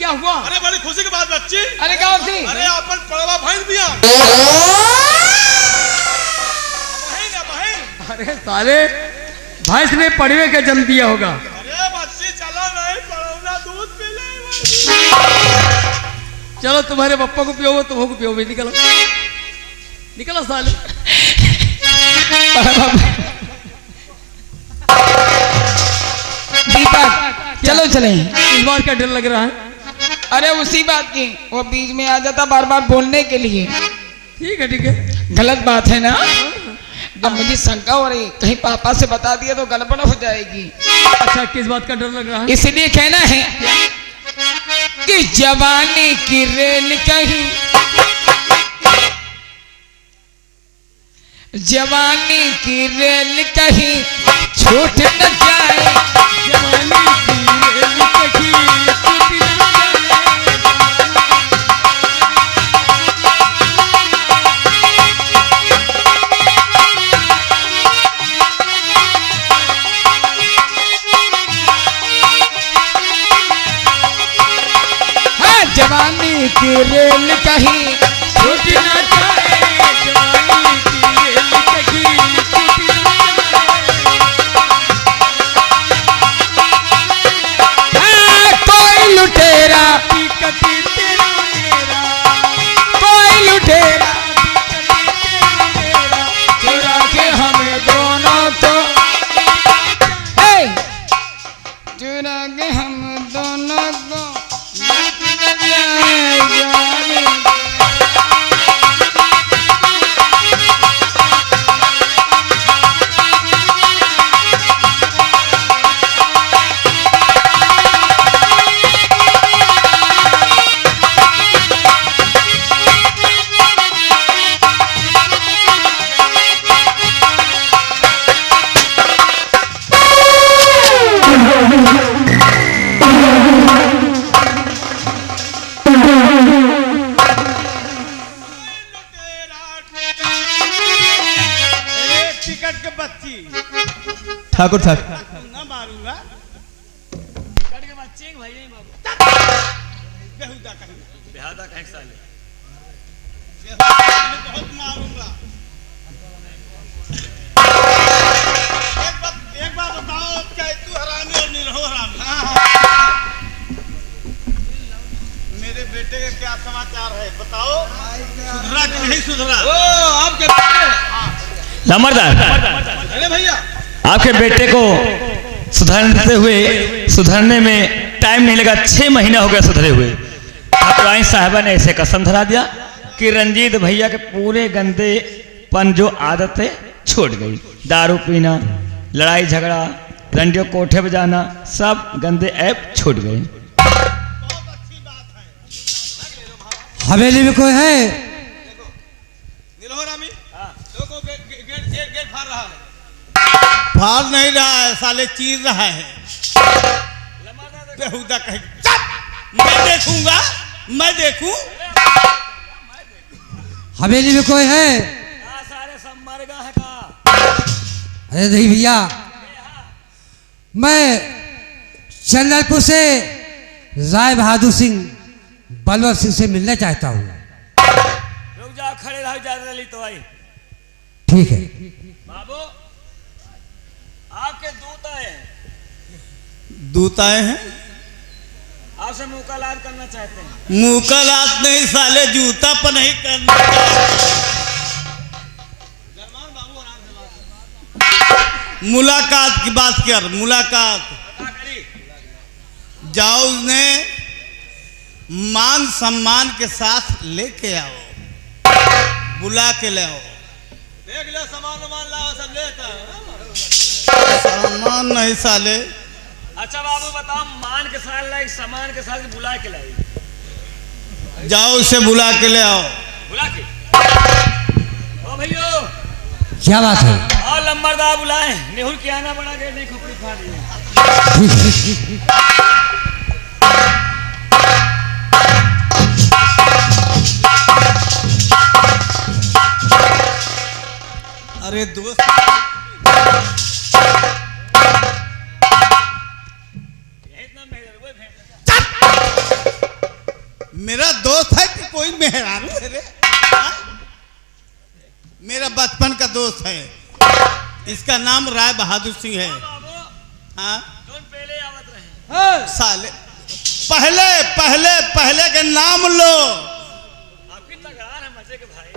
क्या हुआ? अरे बड़ी खुशी की बात बच्ची। अरे क्या थी? अरे अपन पड़वा भैंस भी आ। अरे साले भैंस ने पड़वे के जन्म दिया होगा। अरे बच्ची चलो नहीं पड़ौना दूध पी ले। चलो तुम्हारे पप्पा को पियो तुमको पियो भी। निकलो निकलो साले। दीपक चलो चले। इस बार क्या डर लग रहा है? अरे उसी बात की, वो बीच में आ जाता बार बार बोलने के लिए। ठीक है गलत बात है ना। अब मुझे शंका हो रही, कहीं पापा से बता दिया तो गड़बड़ हो जाएगी। अच्छा किस बात का डर लग रहा है? इसलिए कहना है कि जवानी की रेल कहीं, जवानी की रेल कहीं छूट न जाए। जवानी की रेल कहीं छूट न जाए। हाँ, जवानी की रेल कहीं छूट न जाए। जवानी की रेल कहीं छूट न जाए। हाँ, कोई लुटेरा कटी तेरा मेरा, कोई लुटेरा चुरा के हमें दोनों को। हे, चुरा के हम दोनों को लूट न जाए जवानी। टिकट के बच्ची ठाकुर साहब न मारूंगा। टिकट के बच्चे भाई नहीं बाबू। बेहुदा कहीं बेहादा कहीं साले। बहुत मारूंगा। एक बात बताओ, क्या तू हरामी और निरहो हरामी? मेरे बेटे के क्या समाचार है बताओ। सुधरा कि नहीं सुधरा? आपके लमरदार, अरे भैया आपके बेटे को सुधरने में टाइम नहीं लगा। 6 महीना हो गया सुधरे हुए। ठाकुराइन साहबा ने ऐसे कसम धरा दिया कि रंजीत भैया के पूरे गंदेपन जो आदतें छूट गई। दारू पीना, लड़ाई झगड़ा, रंडियों कोठे बजाना, सब गंदे ऐप छूट गए। बहुत अच्छी बात है। हवेली में कोई है? निरहो हरामी लोगों के गेट फाड़ रहा है। फाड़ नहीं रहा है साले, चीर रहा है। बेहुदा कहीं मैं देखूंगा, मैं देखूं। हवेली में कोई है? सारे सब मर गए हैं का। अरे नहीं भैया, मैं चंदनपुर से राय बहादुर सिंह बलवर सिंह से मिलना चाहता हूँ। रुक जाओ, खड़े रहो, ज्यादा ली तो आई। ठीक है। बाबू आपके दूत आए, दूत आए हैं। आपसे मुलाकात करना चाहते हैं। मुलाकात नहीं साले, जूता पर नहीं करना। मुलाकात की बात कर, मुलाकात जाओ, उन्हें मान सम्मान के साथ लेके आओ, बुला के ले आओ। देख ले सामान लाओ, सब लेता सामान नहीं साले। अच्छा बाबू बताओ, मान के साथ लाई, सामान के साथ बुला के लाई। जाओ उसे बुला के ले आओ। बुला के ओ भैया क्या बात है? और लंबरदार बुलाए। नेहुल के आना बड़ा गेट नहीं खोपड़ी फाड़ दिया। अरे दोस्त इतना मेहर वो भेंट मेहरारू है रे? हाँ? मेरा बचपन का दोस्त है, इसका नाम राय बहादुर सिंह है। हाँ कौन पहले आवत रहे? साले पहले पहले पहले के नाम लो, आपकी तकरार है मजे के भाई।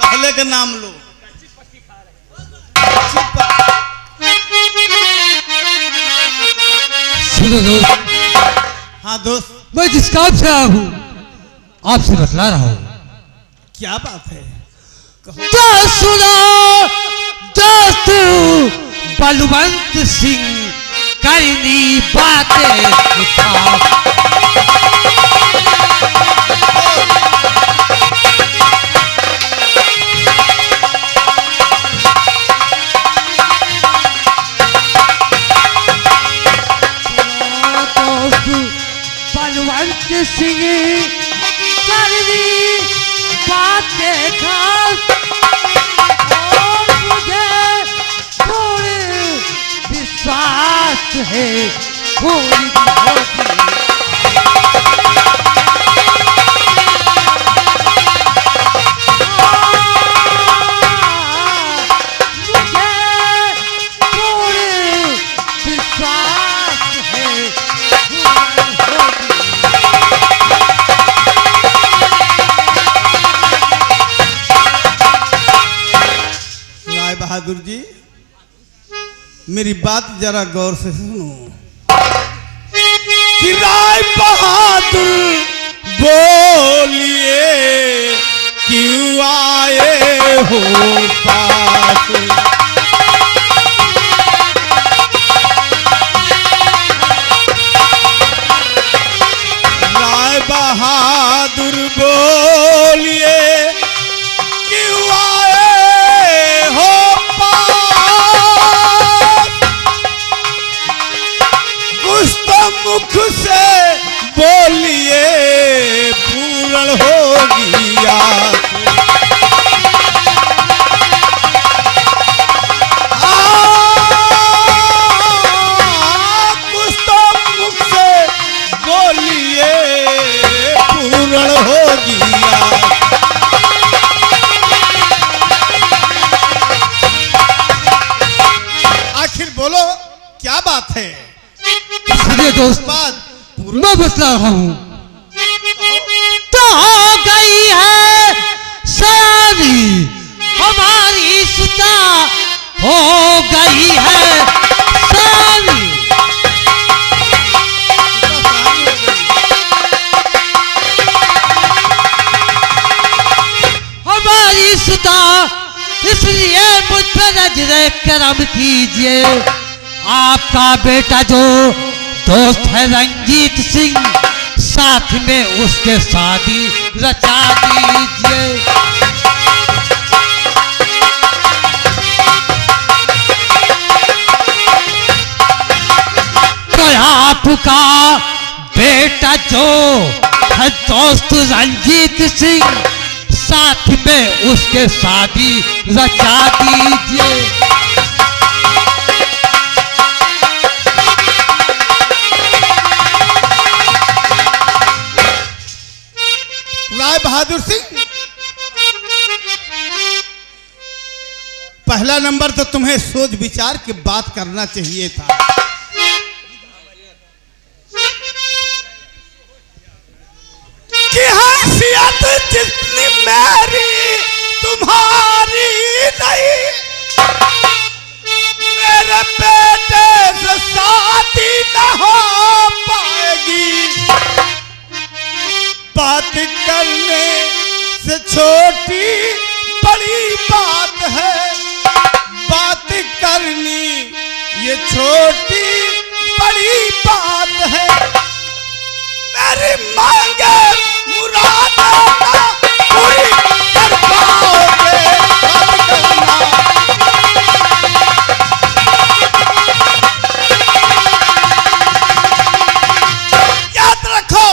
पहले के नाम लो। कच्ची पक्की खा रहे सुनो दोस्त, हाँ दोस्त, मैं जिस काम से आया हूँ आपसे बतला रहा हूँ। क्या बात है? तो सुनो दोस्त, बलवंत सिंह करनी बातें उठा। बलवंत सिंह करनी बातें खास, और मुझे पूरे विश्वास है पूरी होगी। मुझे पूरे विश्वास है पूरी होगी। राय बहादुर जी, मेरी बात जरा गौर से सुनो कि राय बहादुर बोलिए क्यों आए हो पास? राय बहादुर बोलिए क्यों आए हो पास? कुछ तो मुख से बोलिए पूर्ण होगी आस। कुछ तो मुख से बोलिए पूर्ण होगी आस। आखिर बोलो क्या बात है? सुनिए दोस्त, बात मैं बतला रहा हूँ। तो हो गई है शादी हमारी सुता, हो गई है शादी। हमारी सुता, इसलिए मुझ पर नजरे करम कीजिए। आपका बेटा जो दोस्त है रंजीत सिंह, साथ में उसके शादी रचा दीजिए। तो आपका बेटा जो है दोस्त रंजीत सिंह, साथ में उसके शादी रचा दीजिए। राय बहादुर सिंह, पहला नंबर तो तुम्हें सोच विचार के बात करना चाहिए था। कि हैसियत जितनी मेरी तुम्हारी नहीं, मेरे बेटे से शादी न हो पाएगी। बात करने से छोटी बड़ी बात है, बात करनी ये छोटी बड़ी बात है। मेरी मांगे मुरादें ना पूरी कर पाओगे, बात करना। याद रखो,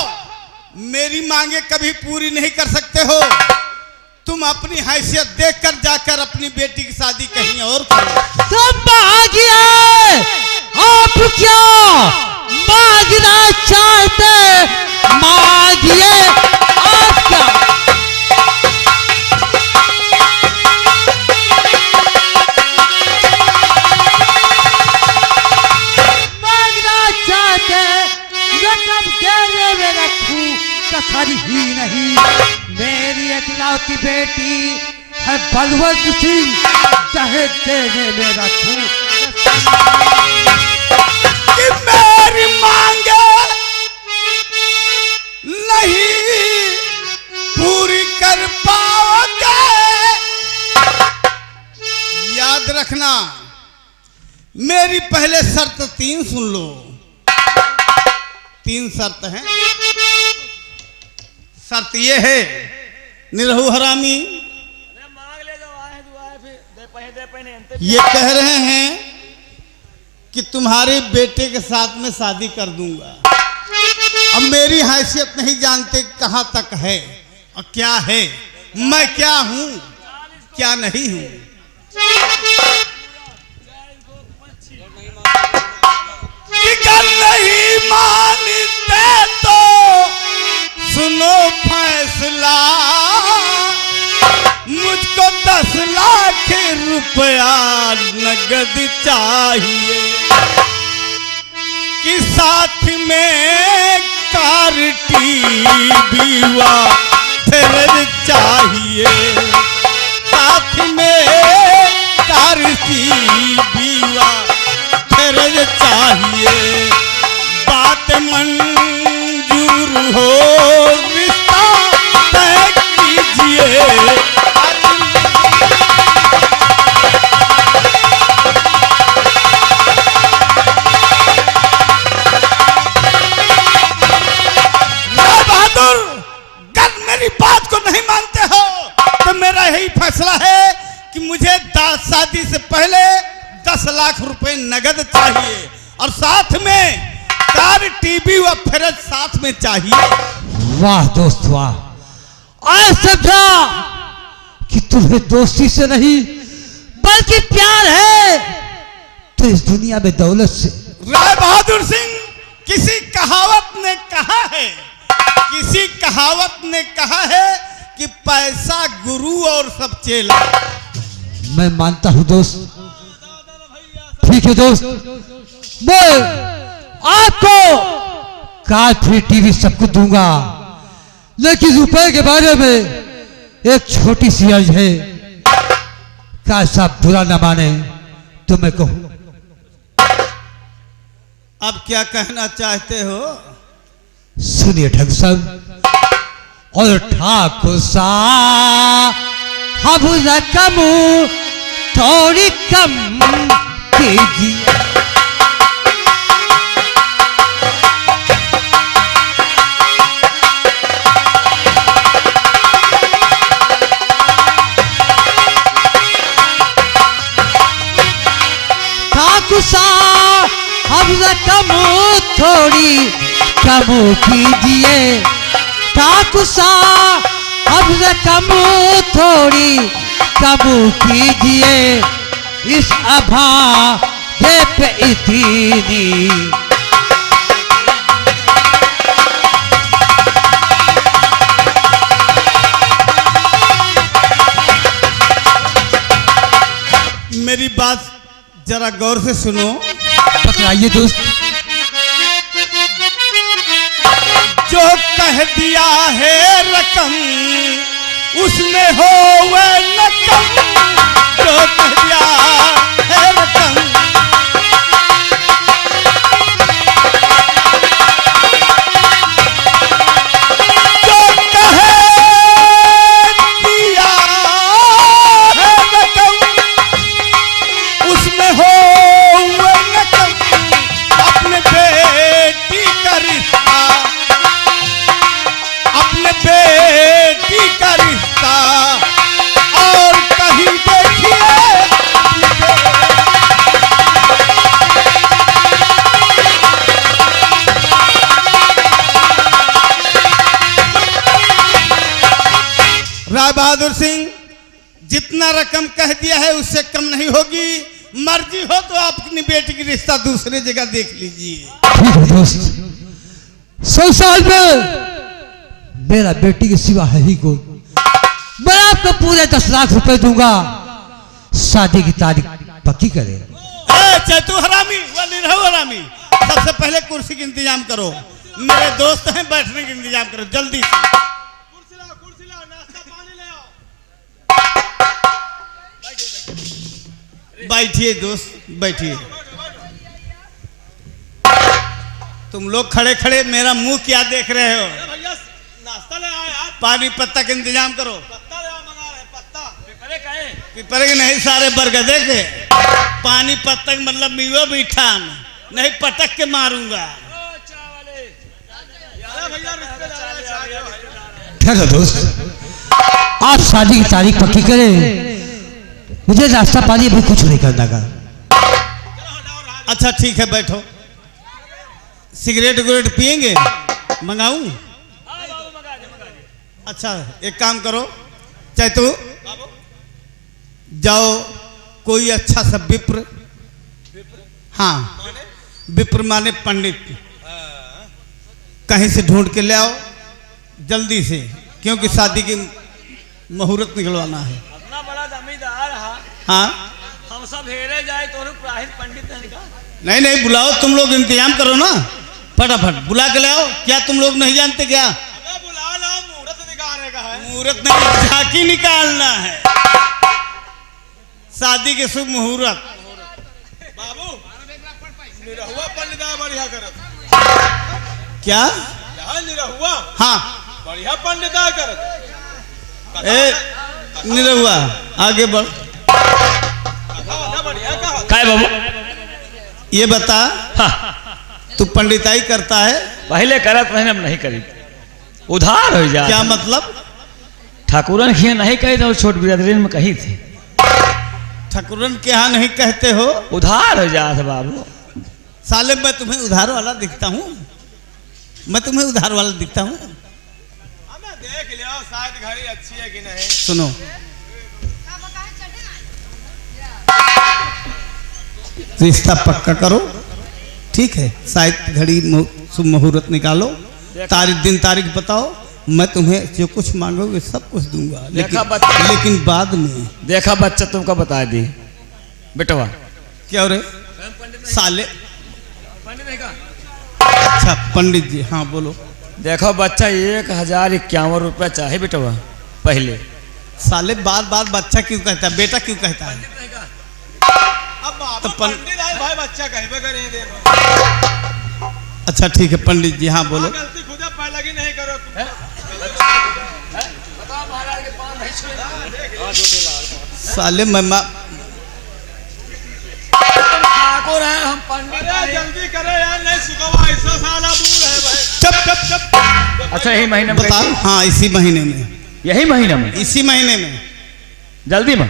मेरी मांगे कभी पूरी नहीं कर सकते हो। तुम अपनी हैसियत देखकर जाकर अपनी बेटी की शादी कहीं और करो। तुम मांगिए, आप क्या मांगना चाहते मांगिए। आप क्या की बेटी है बलवंत सिंह, चाहे देने में रखूं कि मेरी मांगे नहीं पूरी कर पाओगे। याद रखना, मेरी पहले शर्त 3 सुन लो। 3 शर्त हैं। शर्त ये है, निरहु हरामी अरे मांग ले, जो आए दुआए फिर दे पहने अंते ये कह रहे हैं कि तुम्हारे बेटे के साथ में शादी कर दूंगा। अब मेरी हैसियत नहीं जानते कहां तक है और क्या है, मैं क्या हूं क्या नहीं हूं। अगर नहीं मानते तो सुनो फैसला, मुझको 10 लाख रुपया नगद चाहिए कि साथ में कार टीवी वा फिर चाहिए, साथ में कार टीवी वा फिर चाहिए। बात मंजूर हो रिश्ता तय कीजिए। बात को नहीं मानते हो तो मेरा यही फैसला है कि मुझे शादी से पहले 10 लाख रुपए नगद चाहिए और साथ में कार टीवी व फ्रिज साथ में चाहिए। वाह दोस्त वाह, आज समझा कि तुम्हें दोस्ती से नहीं बल्कि प्यार है तो इस दुनिया में दौलत से। राय बहादुर सिंह, किसी कहावत ने कहा है, किसी कहावत ने कहा है कि पैसा गुरु और सब चेला। मैं मानता हूं दोस्त, ठीक है दोस्त, मैं आपको कार फ्री टीवी सबको दूंगा, लेकिन रुपए के बारे में एक छोटी सी अर्ज है। क्या साहब बुरा न माने तो मैं कहूं। अब क्या कहना चाहते हो? सुनिए ठाकुर साहब, और ठाकुर साहब रकम थोड़ी कम कीजिए। ठाकुर साहब रकम थोड़ी कम कीजिए। ठाकुर साहब रकम थोड़ी कम कीजिए। इस अभागे पे इतनी मेरी बात जरा गौर से सुनो। पकड़ाइए दोस्त। जो कह दिया है रकम उसमें हो वह नकम, जो कह दिया है रकम जो कह दिया है रकम उसमें हो वह नकम। अपने बेटी का रिश्ता, अपने बेटी का रिश्ता और कहीं देखिए। राय बहादुर सिंह, जितना रकम कह दिया है उससे कम नहीं होगी। मर्जी हो तो आप अपनी बेटी की रिश्ता दूसरी जगह देख लीजिए। ठीक है दोस्त, 100 साल में मेरा बेटी के सिवा है ही कोई। मैं आपको पूरे 10 लाख रुपए दूंगा, शादी की तारीख पक्की करे। चतु हरामी व निरहु हरामी, सबसे पहले कुर्सी का इंतजाम करो। मेरे दोस्त हैं, बैठने का इंतजाम करो जल्दी से। कुर्सी लाओ, नाश्ता पानी ले आओ। बैठिए दोस्त, बैठिए। तुम लोग खड़े खड़े मेरा मुंह क्या देख रहे हो? भैया नाश्ता ले आए यार, पानी पत्ता का इंतजाम करो। पत्ता ले आओ, मंगा रहे पत्ता। अरे कहे पिपरे के नहीं, सारे बरगदे के। पानी पत्ता का मतलब मीवा मीठान नहीं, पटक के मारूंगा। ठहरो दोस्त, आप शादी की तारीख पक्की करें, मुझे रास्ता पानी अभी कुछ नहीं करना का। अच्छा ठीक है, बैठो। सिगरेट विगरेट पियेंगे? मंगाऊं? अच्छा एक काम करो, चाहे तो जाओ कोई अच्छा सा विप्र, हाँ विप्र माने पंडित, कहीं से ढूंढ के ले आओ जल्दी से, क्योंकि शादी की मुहूर्त निकलवाना है। अपना बड़ा जमींदार है, हाँ हम सब हेरे जाए तो पुराहित पंडित ने कहा। नहीं नहीं, बुलाओ, तुम लोग इंतजाम करो ना, फटाफट बुला के ले आओ। क्या तुम लोग नहीं जानते क्या? बुला ला, मुहूर्त निकालने का है। मुहूर्त नहीं, झांकी निकालना है, शादी के शुभ मुहूर्त। बाबू निरहुआ पंडित बढ़िया करत, क्या? निरहुआ हाँ बढ़िया पंडित करत। ए निरहुआ आगे बढ़। बढ़िया कहा। काय बाबू? ये बता, हाँ, तू पंडिताई करता है? पहले करत नहीं, अब नहीं करी, उधार हो जा। क्या मतलब? ठाकुरन खिया नहीं कही तो छोट बिरादरी में कही थी, ठाकुरन के यहाँ नहीं कहते हो? उधार हो जा बाबू। साले मैं तुम्हें उधार वाला दिखता हूँ? मैं तुम्हें उधार वाला दिखता हूँ? हमें देख लियो, शायद घड़ी अच्छी है कि नहीं। सुनो, रिश्ता पक्का करो, ठीक है? शायद घड़ी शुभ मुहूर्त निकालो, तारीख दिन तारीख बताओ, मैं तुम्हें जो कुछ मांगोगे सब कुछ दूंगा, लेकिन बाद में। देखा बच्चा तुमको बता दी बेटवा। क्या हो रे साले? पंडित है का? अच्छा पंडित जी, हाँ बोलो। देखो बच्चा 1051 रुपया चाहे बेटवा पहले। साले बार बार बच्चा क्यों कहता है, बेटा क्यों कहता है? अब बाबू तो पंडित है भाई, बच्चा कहबे करे देखो। अच्छा ठीक है पंडित जी, हाँ बोलो। गलती खुद पहले की नहीं करो तुम। बताओ महाराज के पान नहीं छुए। साले मैं ठाकुर है, हम पंडित हैं। जल्दी करे यार, नहीं सुखवा, ऐसा साला बूढ़ है भाई। चुप चुप चुप। अच्छा यही महीने में बताओ। हाँ इसी महीने में, यही महीने में, इसी महीने में, जल्दी में।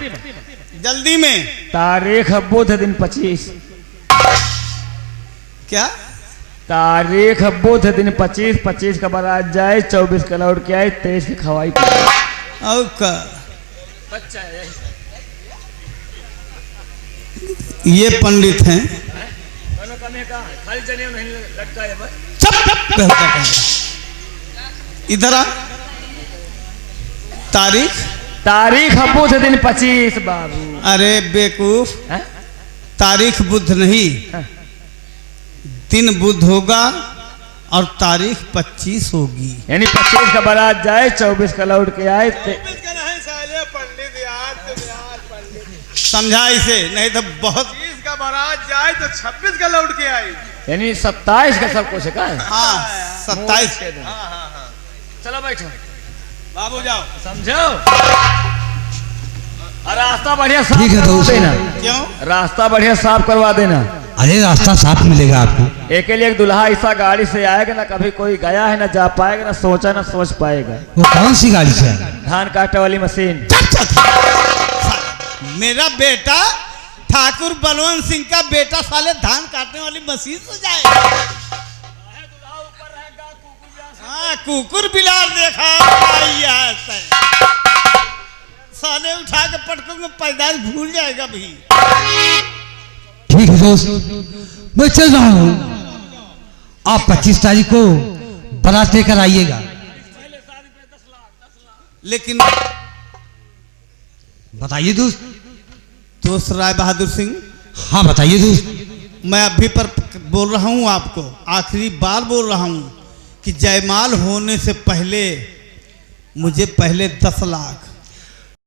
जल्दी में। तारीख बुध दिन 25। क्या तारीख बुध दिन 25, 25 का बारात जाए, 24 का लौट के आए, 23 की खवाई और का बच्चा है ये पंडित हैं? खाली जने नहीं लगता है बस। चुप चुप कहता कहता। इधर आ। तारीख बुध दिन 25 बाबू। अरे बेवकूफ, हैं? तारीख बुध नहीं, हाँ। दिन बुध होगा और तारीख 25 होगी। यानी 25 का बारात जाए, 24 का लौट के आए। नहीं साले पंडित यार, तुम यार पंडित। समझा इसे, नहीं तो बहुत। 30 का बारात जाए तो 26 का लौट के आई। यानी 27 का सब कुछ है का? हाँ 27। चलो बैठो बाबू जाओ। समझो। और रास्ता बढ़िया साफ ठीक है करवा दोस्त। देना। क्यों? रास्ता बढ़िया साफ करवा देना। अरे रास्ता साफ मिलेगा आपको। एक एक दुल्हा ऐसा गाड़ी से आएगा ना, कभी कोई गया है ना जा पाएगा, ना सोचा ना सोच पाएगा। वो कौन सी गाड़ी से है? धान काटने वाली मशीन। मेरा बेटा ठाकुर बलवंत सिंह का बेटा साले धान काटने वाली मशीन से जाएगा? हाँ कुकुर बिलार देखा साले उठा के पटकूंगा, पैदाइश भूल जाएगा भी। ठीक है दोस्त, मैं चल रहा हूँ। आप 25 तारीख को बारात लेकर आइएगा। लेकिन बताइए दोस्त। दोस्त राय बहादुर सिंह, हाँ बताइए दोस्त। मैं अभी पर बोल रहा हूँ आपको, आखिरी बार बोल रहा हूँ कि जयमाल होने से पहले मुझे पहले 10 लाख